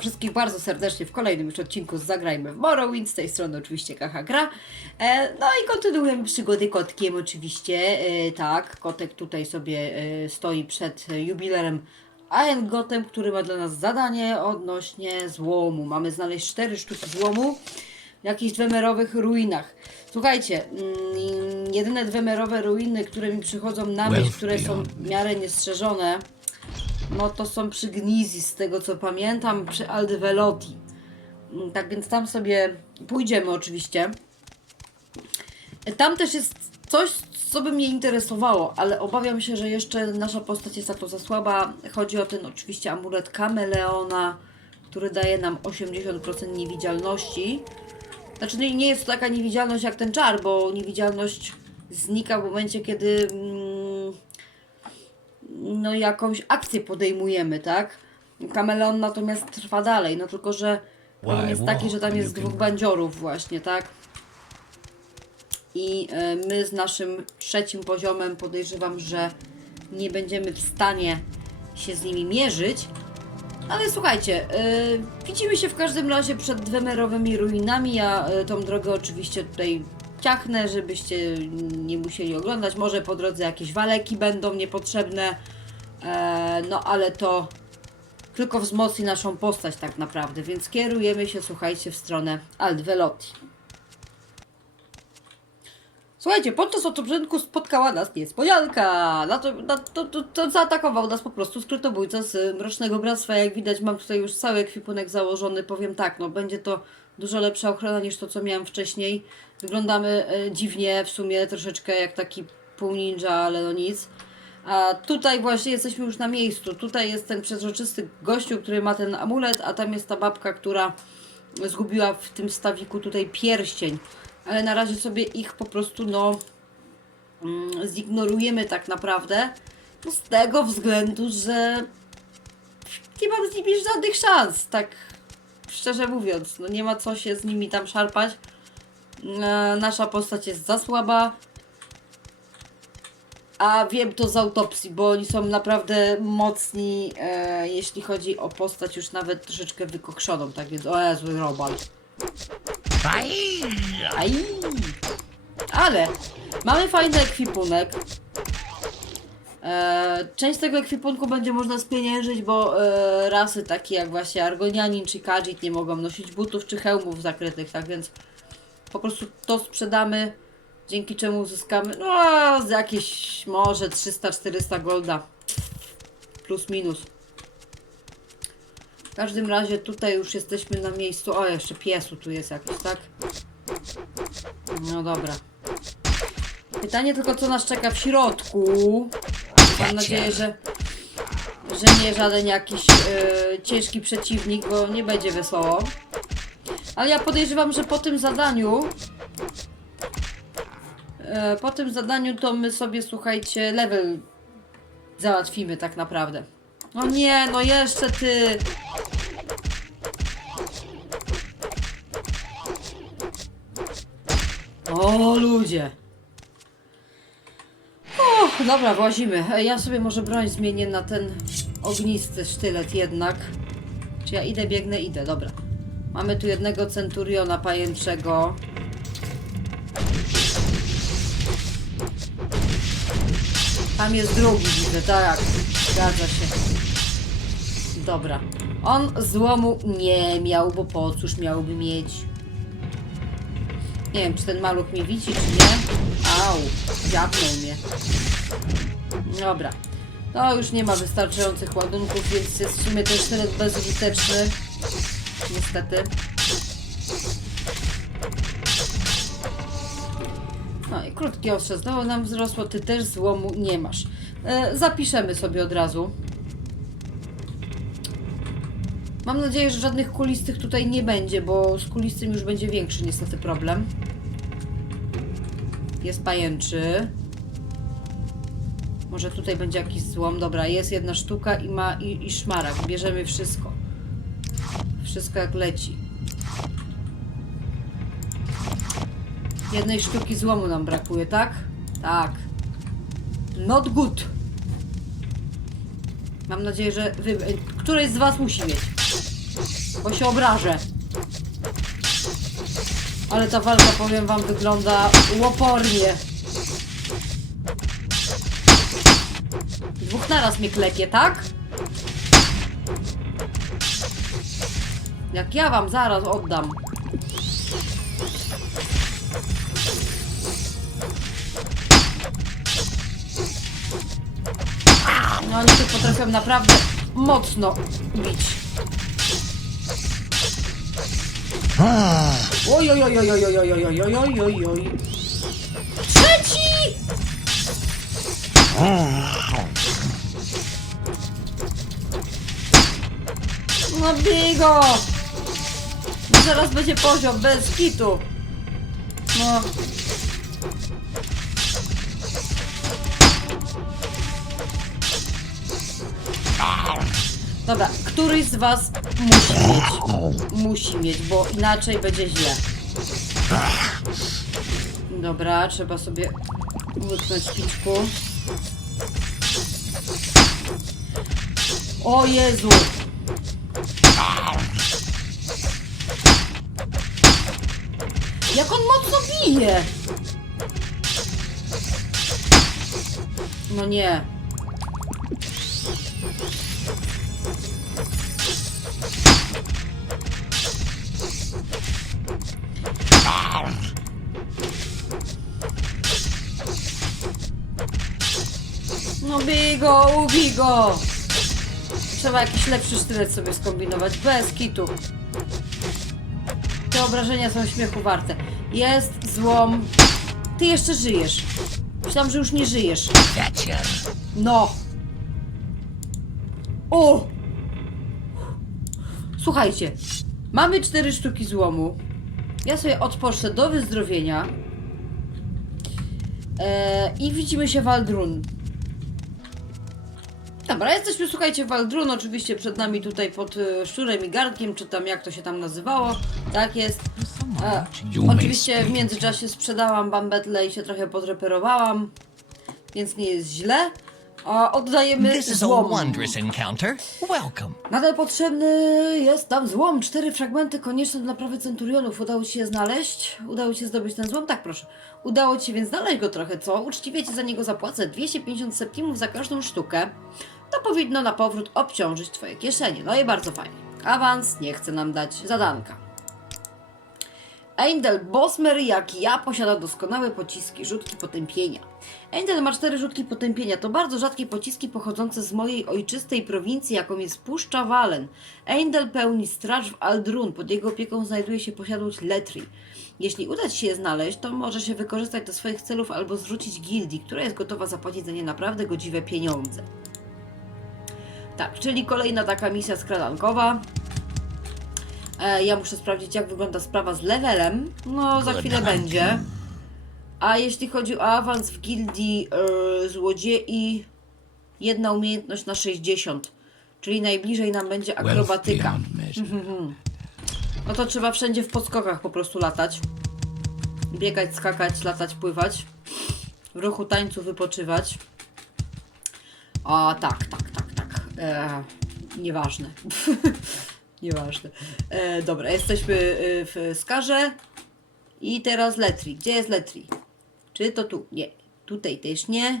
Witam wszystkich bardzo serdecznie w kolejnym już odcinku z Zagrajmy w Morrowind. Z tej strony oczywiście Kacha Gra. E, no i kontynuujemy przygody kotkiem oczywiście. E, tak, kotek tutaj sobie e, stoi przed jubilerem Aengotem, który ma dla nas zadanie odnośnie złomu. Mamy znaleźć cztery sztuki złomu w jakichś dwemerowych ruinach. Słuchajcie, mm, jedyne dwemerowe ruiny, które mi przychodzą na myśl, które są w miarę niestrzeżone, no to są przy Gnizi, z tego co pamiętam, przy Aldeveloti. Mm, Tak więc tam sobie pójdziemy oczywiście. Tam też jest coś, co by mnie interesowało, ale obawiam się, że jeszcze nasza postać jest za to za słaba. Chodzi o ten oczywiście amulet Kameleona, który daje nam 80% niewidzialności. Znaczy nie, nie jest to taka niewidzialność jak ten czar, bo niewidzialność znika w momencie, kiedy mm, no jakąś akcję podejmujemy, tak? Kameleon natomiast trwa dalej, no tylko, że problem jest taki, że tam jest dwóch bandziorów właśnie, tak? I e, my z naszym trzecim poziomem podejrzewam, że nie będziemy w stanie się z nimi mierzyć. Ale słuchajcie, e, widzimy się w każdym razie przed dwemerowymi ruinami. Ja e, tą drogę oczywiście tutaj ciachnę, żebyście nie musieli oglądać. Może po drodze jakieś waleki będą niepotrzebne. E, no ale to tylko wzmocni naszą postać tak naprawdę, więc kierujemy się, słuchajcie, w stronę Altveloti. Słuchajcie, podczas odpoczynku spotkała nas niespodzianka. Na to, na to, to, to zaatakował nas po prostu skrytobójca z Mrocznego Bractwa. Jak widać, mam tutaj już cały ekwipunek założony. Powiem tak, no będzie to dużo lepsza ochrona niż to, co miałem wcześniej. Wyglądamy e, dziwnie, w sumie troszeczkę jak taki pół ninja, ale no nic. A tutaj właśnie jesteśmy już na miejscu. Tutaj jest ten przezroczysty gościu, który ma ten amulet, a tam jest ta babka, która zgubiła w tym stawiku tutaj pierścień. Ale na razie sobie ich po prostu, no, mm, zignorujemy tak naprawdę. No z tego względu, że nie mam z nimi żadnych szans, tak szczerze mówiąc. No nie ma co się z nimi tam szarpać. E, Nasza postać jest za słaba. A wiem to z autopsji, bo oni są naprawdę mocni, e, jeśli chodzi o postać już nawet troszeczkę wykokszoną, tak więc o Jezu, robal. Aj! Ale mamy fajny ekwipunek. E, część tego ekwipunku będzie można spieniężyć, bo e, rasy takie jak właśnie Argonianin czy Khajiit nie mogą nosić butów czy hełmów zakrytych, tak więc po prostu to sprzedamy, dzięki czemu uzyskamy no z jakieś może 300-400 golda plus minus. W każdym razie tutaj już jesteśmy na miejscu. O, jeszcze piesu tu jest jakiś, tak? No dobra. Pytanie tylko, co nas czeka w środku. Mam nadzieję, że, że nie żaden jakiś e, ciężki przeciwnik, bo nie będzie wesoło. Ale ja podejrzewam, że po tym zadaniu e, po tym zadaniu to my sobie, słuchajcie, level załatwimy tak naprawdę. No nie, no jeszcze ty! O, ludzie! Dobra, włazimy. E, Ja sobie może broń zmienię na ten ognisty sztylet jednak. Czy ja idę, biegnę, idę, dobra. Mamy tu jednego centuriona pajęczego. Tam jest drugi, widzę, tak. Zgadza się. Dobra. On złomu nie miał, bo po cóż miałby mieć? Nie wiem, czy ten maluch mnie widzi, czy nie. Au, dziapnął mnie. Dobra. No już nie ma wystarczających ładunków, więc jest w sumie ten sztylet bezużyteczny. Niestety. No i krótkie ostrze znowu nam wzrosło, ty też złomu nie masz. E, zapiszemy sobie od razu. Mam nadzieję, że żadnych kulistych tutaj nie będzie, bo z kulistym już będzie większy niestety problem. Jest pajęczy. Może tutaj będzie jakiś złom. Dobra, jest jedna sztuka i ma i, i szmarak. Bierzemy wszystko. Wszystko jak leci. Jednej sztuki złomu nam brakuje, tak? Tak. Not good. Mam nadzieję, że wy... któryś z was musi mieć. bo się obrażę. Ale ta walka, powiem wam, wygląda łopornie. Dwóch naraz mnie klepie, tak? Jak ja wam zaraz oddam. No oni tu potrafią naprawdę mocno bić. Oj, oj, oj, oj, oj, oj, oj, oj, oj, oj, oj, oj. Trzeci! No bigo! Zaraz będzie poziom, bez kitu. No. Dobra, któryś z was musi mieć. Musi mieć, bo inaczej będzie źle. Dobra, trzeba sobie łyknąć piczku. O Jezu! Jak on mocno bije! No nie. No bij go, ubij go! Trzeba jakiś lepszy sztylet sobie skombinować, bez kitu. Te obrażenia są śmiechu warte. Jest złom. Ty jeszcze żyjesz. Myślałam, że już nie żyjesz. No. O! Słuchajcie, mamy cztery sztuki złomu. Ja sobie odpocznę do wyzdrowienia. E, I widzimy się w Aldrun. Dobra, jesteśmy, słuchajcie, Waldrun, oczywiście przed nami tutaj pod e, szczurem i garnkiem, czy tam jak to się tam nazywało. Tak jest. E, oczywiście w międzyczasie sprzedałam bambetle i się trochę podreperowałam, więc nie jest źle. A oddajemy This is a złom. wondrous encounter. Welcome. Nadal potrzebny jest tam złom. Cztery fragmenty konieczne do naprawy centurionów. Udało Ci się znaleźć? Udało Ci się zdobyć ten złom? Tak, proszę. Udało Ci się więc znaleźć go trochę, co? Uczciwie Ci za niego zapłacę 250 septimów za każdą sztukę. To powinno na powrót obciążyć Twoje kieszenie. No i bardzo fajnie. Awans nie chce nam dać zadanka. Eindel Bosmer, jak ja, posiada doskonałe pociski, rzutki potępienia. Eindel ma cztery rzutki potępienia. To bardzo rzadkie pociski pochodzące z mojej ojczystej prowincji, jaką jest Puszcza Walen. Eindel pełni straż w Aldrun. Pod jego opieką znajduje się posiadłość Letri. Jeśli uda Ci się je znaleźć, to możesz je wykorzystać do swoich celów albo zwrócić gildii, która jest gotowa zapłacić za nie naprawdę godziwe pieniądze. Tak, czyli kolejna taka misja skradankowa. E, ja muszę sprawdzić, jak wygląda sprawa z levelem. No, za chwilę będzie. A jeśli chodzi o awans w gildii e, złodziei, jedna umiejętność na 60. Czyli najbliżej nam będzie akrobatyka. No to trzeba wszędzie w podskokach po prostu latać. Biegać, skakać, latać, pływać. W ruchu tańcu wypoczywać. A tak, tak, tak, tak. E, nieważne. nieważne. E, dobra, jesteśmy e, w Skarze. I teraz Letri. Gdzie jest Letri? Czy to tu? Nie. Tutaj też nie.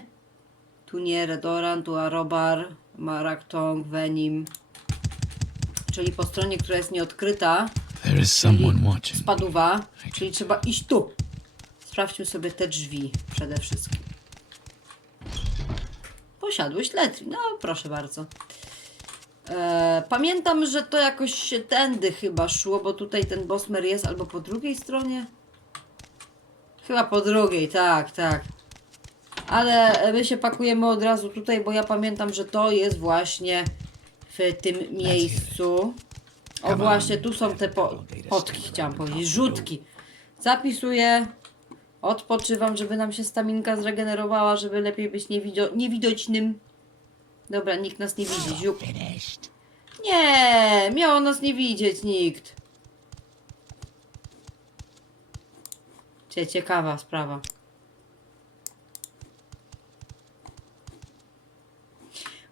Tu nie. Redoran, tu Arobar, Maraktong, Venim. Czyli po stronie, która jest nieodkryta. There is someone watching. Spaduwa, czyli trzeba iść tu. Sprawdźmy sobie te drzwi przede wszystkim. Posiadłość letri. No, proszę bardzo. E, pamiętam, że to jakoś się tędy chyba szło, bo tutaj ten Bosmer jest albo po drugiej stronie. Chyba po drugiej, tak, tak. Ale my się pakujemy od razu tutaj, bo ja pamiętam, że to jest właśnie w tym miejscu. O właśnie, tu są te po potki, chciałam powiedzieć, rzutki. Zapisuję, odpoczywam, żeby nam się staminka zregenerowała, żeby lepiej być niewido niewidocznym. Dobra, nikt nas nie widzi, ziup. Nie, miało nas nie widzieć nikt. Cie, ciekawa sprawa.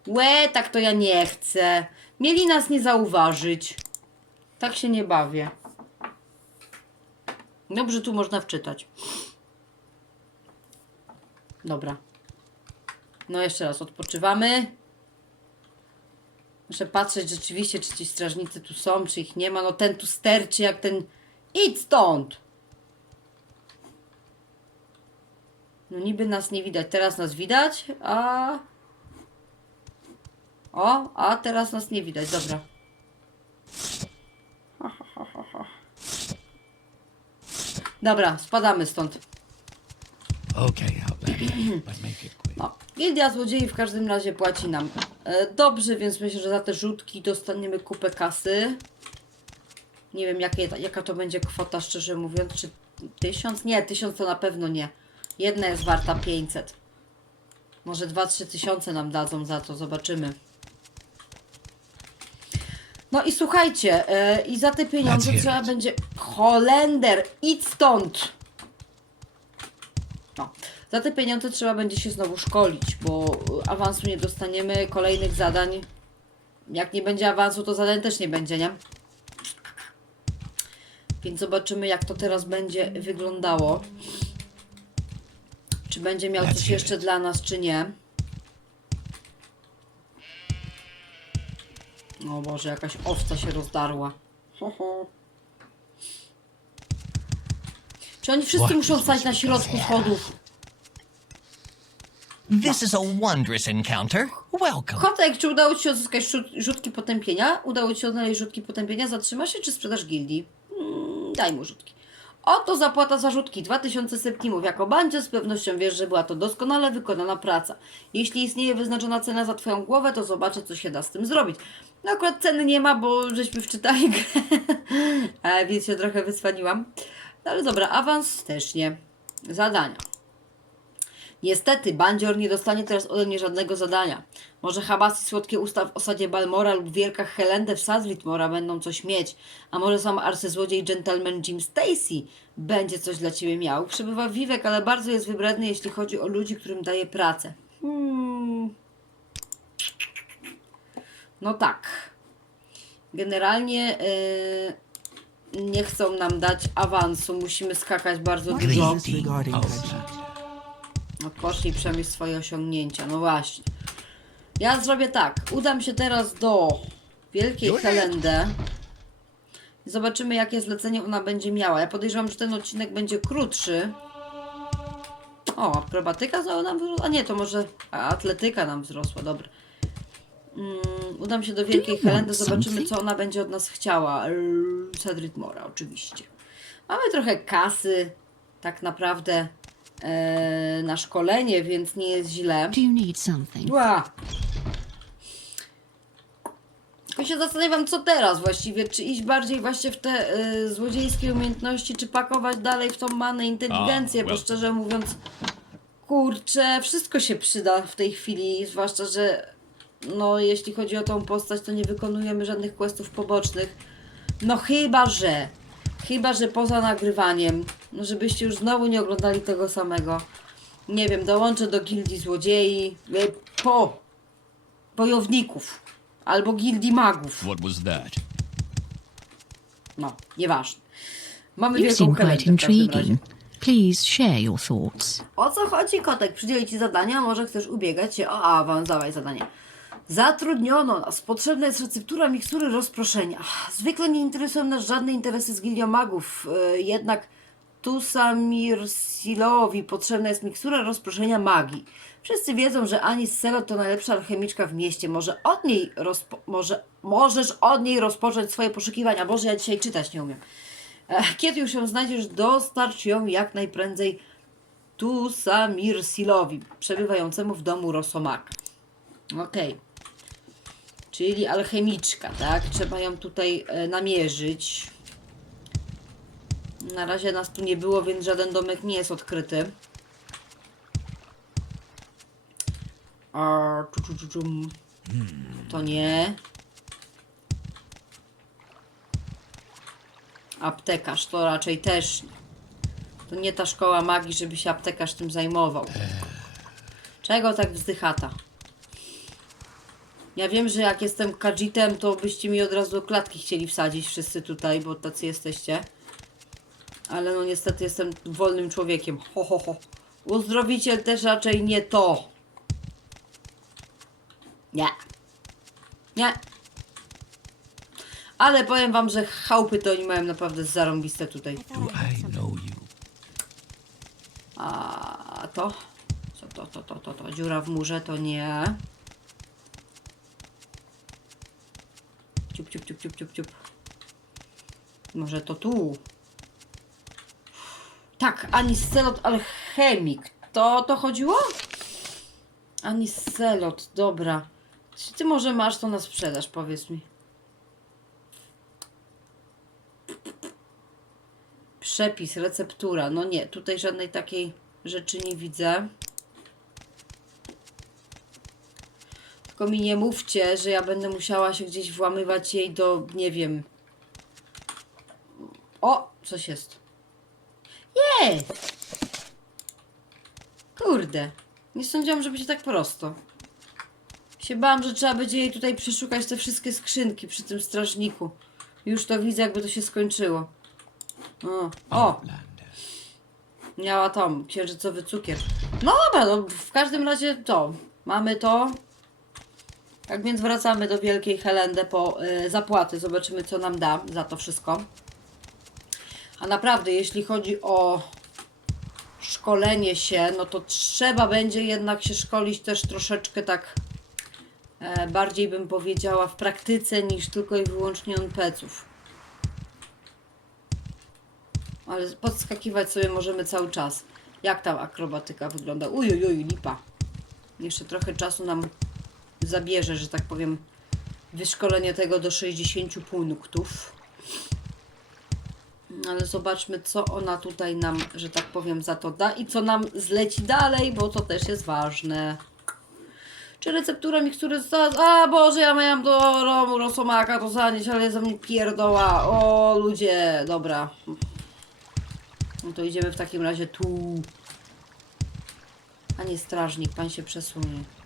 Łe, tak to ja nie chcę. Mieli nas nie zauważyć. Tak się nie bawię. Dobrze, tu można wczytać. Dobra. No jeszcze raz odpoczywamy. Muszę patrzeć rzeczywiście, czy ci strażnicy tu są, czy ich nie ma. No ten tu sterczy jak ten... Idź stąd! No niby nas nie widać. Teraz nas widać, a... O, a teraz nas nie widać. Dobra. Dobra, spadamy stąd. Okay, No, Gildia Złodziei w każdym razie płaci nam e, dobrze, więc myślę, że za te rzutki dostaniemy kupę kasy. Nie wiem, jakie, jaka to będzie kwota, szczerze mówiąc. Czy tysiąc? Nie, tysiąc to na pewno nie. Jedna jest warta 500. Może 2-3 tysiące nam dadzą za to, zobaczymy. No i słuchajcie, e, i za te pieniądze trzeba będzie... Holender, idź stąd! No. Za te pieniądze trzeba będzie się znowu szkolić, bo awansu nie dostaniemy, kolejnych zadań. Jak nie będzie awansu, to zadań też nie będzie, nie? Więc zobaczymy, jak to teraz będzie wyglądało. Czy będzie miał coś jeszcze dla nas, czy nie. O Boże, jakaś owca się rozdarła. Ho, ho. Czy oni wszyscy muszą stać na środku schodów? This is a wondrous encounter. Welcome. Kotek, czy udało Ci się odzyskać szut- rzutki potępienia? Udało Ci się odnaleźć rzutki potępienia? Zatrzyma się, czy sprzedasz gildii? Mm, daj mu rzutki. Oto zapłata za rzutki. 2000 septimów. Jako bandzie z pewnością wiesz, że była to doskonale wykonana praca. Jeśli istnieje wyznaczona cena za Twoją głowę, to zobaczę, co się da z tym zrobić. No akurat ceny nie ma, bo żeśmy wczytali grę, więc się trochę wyswaniłam. No ale dobra, awans też nie. Zadania. Niestety, Bandzior nie dostanie teraz ode mnie żadnego zadania. Może Habas i Słodkie Usta w osadzie Balmora lub Wielka Helende w Sazritmora będą coś mieć, a może sam arcyzłodziej gentleman Jim Stacy będzie coś dla Ciebie miał. Przebywa w Vivek, ale bardzo jest wybredny, jeśli chodzi o ludzi, którym daje pracę. Hmm. No tak. Generalnie yy, nie chcą nam dać awansu, musimy skakać bardzo dużo. No poszli przemieść swoje osiągnięcia, no właśnie. Ja zrobię tak, udam się teraz do Wielkiej Helendy. Zobaczymy jakie zlecenie ona będzie miała. Ja podejrzewam, że ten odcinek będzie krótszy. O, akrobatyka znowu nam wzrosła. A nie, to może atletyka nam wzrosła, dobra. Mm, udam się do Wielkiej Helendy, zobaczymy co ona będzie od nas chciała. Cedric Mora oczywiście. Mamy trochę kasy, tak naprawdę, e, na szkolenie, więc nie jest źle. Do you need something? Ła! Tylko się zastanawiam, co teraz właściwie, czy iść bardziej właśnie w te y, złodziejskie umiejętności, czy pakować dalej w tą manę inteligencję, bo szczerze mówiąc, kurczę, wszystko się przyda w tej chwili, zwłaszcza, że no, jeśli chodzi o tą postać, to nie wykonujemy żadnych questów pobocznych. No chyba, że, chyba, że poza nagrywaniem, no żebyście już znowu nie oglądali tego samego. Nie wiem, dołączę do gildii złodziei, y, po bojowników, albo gildii magów. What was that? No, nieważne. Mamy You wielką seem quite Helenkę w każdym razie. intriguing. Please share your thoughts. O co chodzi, kotek? Przydzieli ci zadania, może chcesz ubiegać się o awans, dawaj zadanie. Zatrudniono nas. Potrzebna jest receptura mikstury rozproszenia. Zwykle nie interesują nas żadne interesy z gildią magów, yy, jednak Tusamirsilowi potrzebna jest mikstura rozproszenia magii. Wszyscy wiedzą, że Anis Selot to najlepsza alchemiczka w mieście. Może od niej może, możesz od niej rozpocząć swoje poszukiwania. Boże, ja dzisiaj czytać nie umiem. E, Kiedy już ją znajdziesz, dostarcz ją jak najprędzej Tusamirsilowi, przebywającemu w domu Rosomaka. Okej. Czyli alchemiczka, tak? Trzeba ją tutaj e, namierzyć. Na razie nas tu nie było, więc żaden domek nie jest odkryty. A. To nie. Aptekarz to raczej też nie. To nie ta szkoła magii, żeby się aptekarz tym zajmował. Czego tak wzdychata? Ja wiem, że jak jestem kadzitem, to byście mi od razu do klatki chcieli wsadzić wszyscy tutaj, bo tacy jesteście. Ale no niestety jestem wolnym człowiekiem. Ho, ho, ho. Uzdrowiciel też raczej nie to. Nie. Nie. Ale powiem wam, że chałupy to oni mają naprawdę zarąbiste tutaj. A to? Co to, to, to, to, to? Dziura w murze to nie. Ciup, ciup, ciup, ciup, ciup, ciup. Może to tu? Tak, Aniselot Alchemik. To to chodziło? Aniselot, dobra. Czy ty może masz to na sprzedaż, powiedz mi. Przepis, receptura. No nie, tutaj żadnej takiej rzeczy nie widzę. Tylko mi nie mówcie, że ja będę musiała się gdzieś włamywać jej do, nie wiem. O, coś jest. Jest! Kurde. Nie sądziłam, że będzie tak prosto. Się bałam, że trzeba będzie jej tutaj przeszukać te wszystkie skrzynki przy tym strażniku. Już to widzę, jakby to się skończyło. O, o! Miała tam księżycowy cukier. No dobra, no w każdym razie to. Mamy to. Tak więc wracamy do Wielkiej Helendy po y, zapłaty. Zobaczymy, co nam da za to wszystko. A naprawdę, jeśli chodzi o szkolenie się, no to trzeba będzie jednak się szkolić też troszeczkę tak e, bardziej bym powiedziała w praktyce niż tylko i wyłącznie NPC-ów. Ale podskakiwać sobie możemy cały czas. Jak tam akrobatyka wygląda? Ujujuj, lipa. Jeszcze trochę czasu nam zabierze, że tak powiem, wyszkolenie tego do 60 punktów. Ale zobaczmy, co ona tutaj nam, że tak powiem, za to da i co nam zleci dalej, bo to też jest ważne. Czy receptura mikstury została... A Boże, ja miałam do romu rosomaka to zanieść, ale za mnie pierdoła. O ludzie, dobra. No to idziemy w takim razie tu. Panie strażnik, pan się przesunie.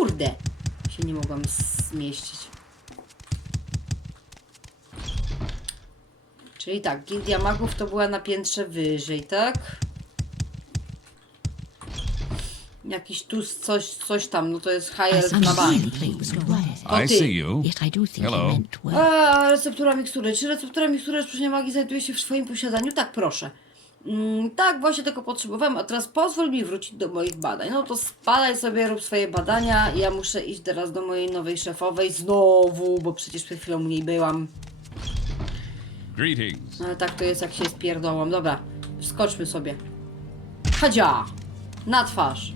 Kurde, się nie mogłam zmieścić. Czyli tak, Gildia Magów to była na piętrze wyżej, tak? Jakiś tu coś, coś tam, no to jest high na bank. I see you. Hello. A, receptura mikstury. Czy receptura mikstury rozpróżnienia magii znajduje się w swoim posiadaniu? Tak, proszę. Mm, tak, właśnie tego potrzebowałem, a teraz pozwól mi wrócić do moich badań. No to spadaj sobie, rób swoje badania. Ja muszę iść teraz do mojej nowej szefowej znowu, bo przecież przed chwilą u niej byłam. Greetings. Ale tak to jest, jak się spierdołam. Dobra, wskoczmy sobie. Hadzia! Na twarz.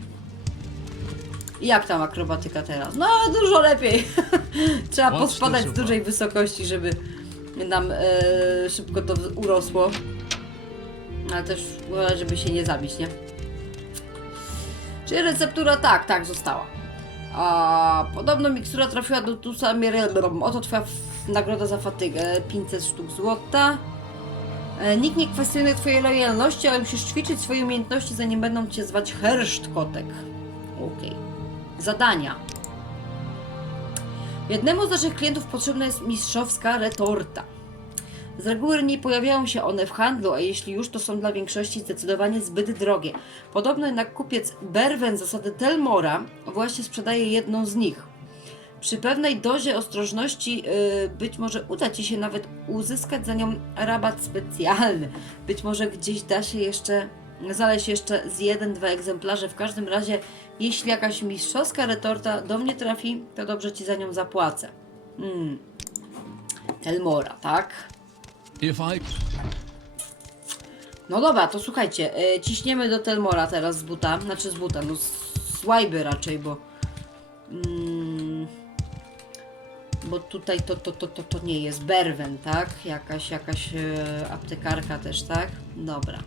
Jak tam akrobatyka teraz? No, dużo lepiej. Trzeba pospadać z dużej wysokości, żeby nam e, szybko to urosło. Ale też żeby się nie zabić, nie? Czy receptura? Tak, tak, została. A podobno mikstura trafiła do Tusa Mirelbrom. Oto twoja nagroda za fatygę. 500 sztuk złota. E, Nikt nie kwestionuje twojej lojalności, ale musisz ćwiczyć swoje umiejętności, zanim będą cię zwać herszt kotek. Okej. Zadania. Jednemu z naszych klientów potrzebna jest mistrzowska retorta. Z reguły nie pojawiają się one w handlu, a jeśli już, to są dla większości zdecydowanie zbyt drogie. Podobno jednak kupiec Berwen zasady Telmora właśnie sprzedaje jedną z nich. Przy pewnej dozie ostrożności yy, być może uda Ci się nawet uzyskać za nią rabat specjalny. Być może gdzieś da się jeszcze znaleźć jeszcze z jeden, dwa egzemplarze. W każdym razie, jeśli jakaś mistrzowska retorta do mnie trafi, to dobrze Ci za nią zapłacę. Hmm. Telmora, tak? If I No dobra, to słuchajcie, y, ciśniemy do Telmora teraz z buta, znaczy z buta, no z, z łajby raczej, bo mm, bo tutaj to, to, to, to, to nie jest Berwen, tak? Jakaś, jakaś e, aptekarka też, tak? Dobra.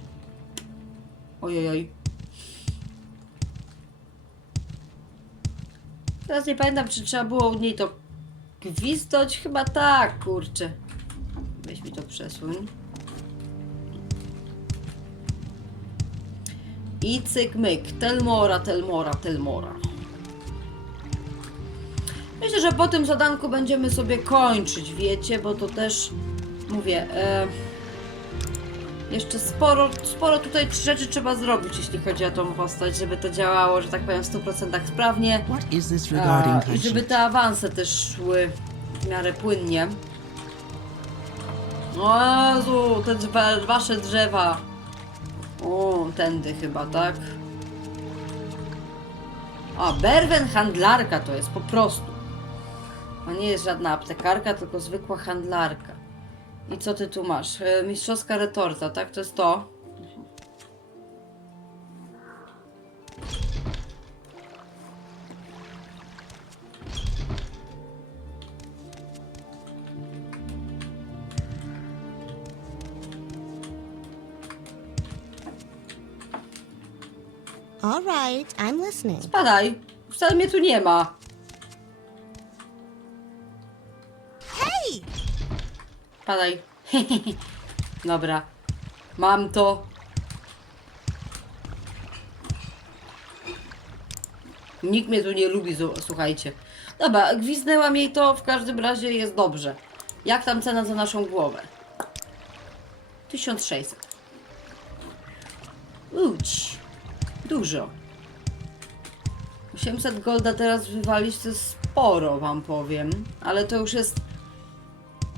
Ojojoj. Teraz nie pamiętam, czy trzeba było u niej to gwizdać, chyba tak, kurczę. Weź mi to przesuń. I cyk myk. Telmora, Telmora, Telmora. Myślę, że po tym zadanku będziemy sobie kończyć, wiecie, bo to też, mówię, e, jeszcze sporo, sporo tutaj rzeczy trzeba zrobić, jeśli chodzi o tą postać, żeby to działało, że tak powiem, w 100% sprawnie. Regarding, I żeby te awanse też szły w miarę płynnie. Jezu, te drzewa, wasze drzewa. O, tędy chyba, tak? A, Berwen handlarka to jest po prostu. To nie jest żadna aptekarka, tylko zwykła handlarka. I co ty tu masz? E, Mistrzowska retorta, tak? To jest to. All right, I'm listening. Spadaj. Wcale mnie tu nie ma. Hey! Padaj. Dobra. Mam to. Nikt mnie tu nie lubi, zu- słuchajcie. Dobra, gwizdnęłam jej to, w każdym razie jest dobrze. Jak tam cena za naszą głowę? 1600. Uć. Dużo. 800 golda teraz wywalić to jest sporo, wam powiem. Ale to już jest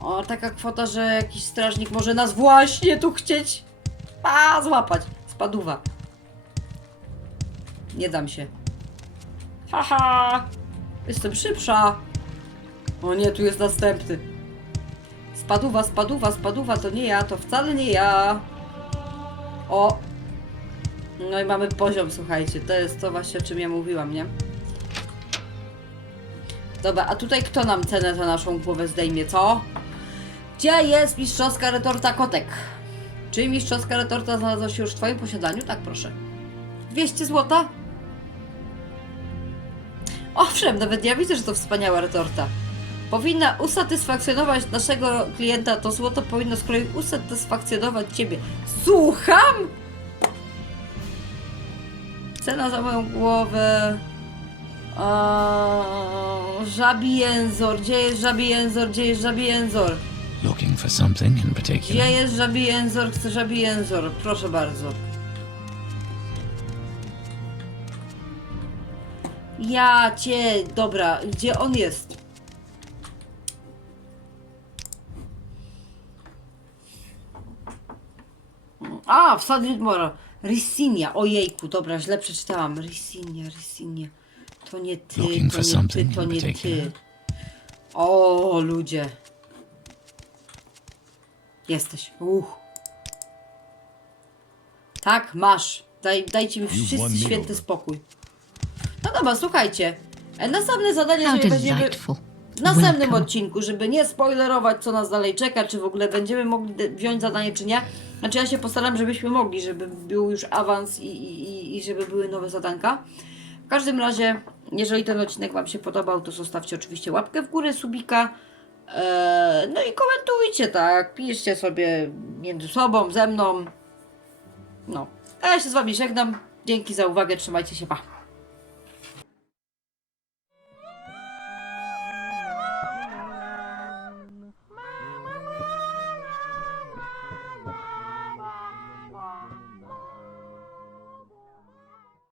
o, taka kwota, że jakiś strażnik może nas właśnie tu chcieć a, złapać. Spaduwa. Nie dam się. Haha! Jestem szybsza. O nie, tu jest następny. Spaduwa, spaduwa, spaduwa, to nie ja, to wcale nie ja. O! No i mamy poziom, słuchajcie, to jest to właśnie, o czym ja mówiłam, nie? Dobra, a tutaj kto nam cenę za naszą głowę zdejmie, co? Gdzie jest mistrzowska retorta kotek? Czy mistrzowska retorta znalazła się już w Twoim posiadaniu? Tak, proszę. 200 złota? Owszem, nawet ja widzę, że to wspaniała retorta. Powinna usatysfakcjonować naszego klienta, to złoto powinno z kolei usatysfakcjonować Ciebie. Słucham? Cena za moją głowę... Eee, żabi jęzor, gdzie jest żabi jęzor, gdzie jest żabi jęzor? Looking for something in particular? Gdzie jest żabi jęzor? Chcę żabi jęzor, proszę bardzo. Ja cię, dobra, gdzie on jest? A, w Sadridmora. Risinia, ojejku, dobra, źle przeczytałam. Risinia, Risinia. To nie ty, Looking to for nie ty, something to in nie ty. particular? O, ludzie. Jesteś. Uch. Tak, masz. Daj, dajcie mi wszyscy święty spokój. No dobra, słuchajcie. E, Następne zadanie How sobie delightful. w następnym Welcome. odcinku, żeby nie spoilerować, co nas dalej czeka, czy w ogóle będziemy mogli de- wziąć zadanie, czy nie. Znaczy ja się postaram, żebyśmy mogli, żeby był już awans i, i, i- żeby były nowe zadanka. W każdym razie, jeżeli ten odcinek Wam się podobał, to zostawcie oczywiście łapkę w górę, subika. Eee, no i komentujcie, tak. Piszcie sobie między sobą, ze mną. No. A ja się z Wami żegnam. Dzięki za uwagę, trzymajcie się, pa.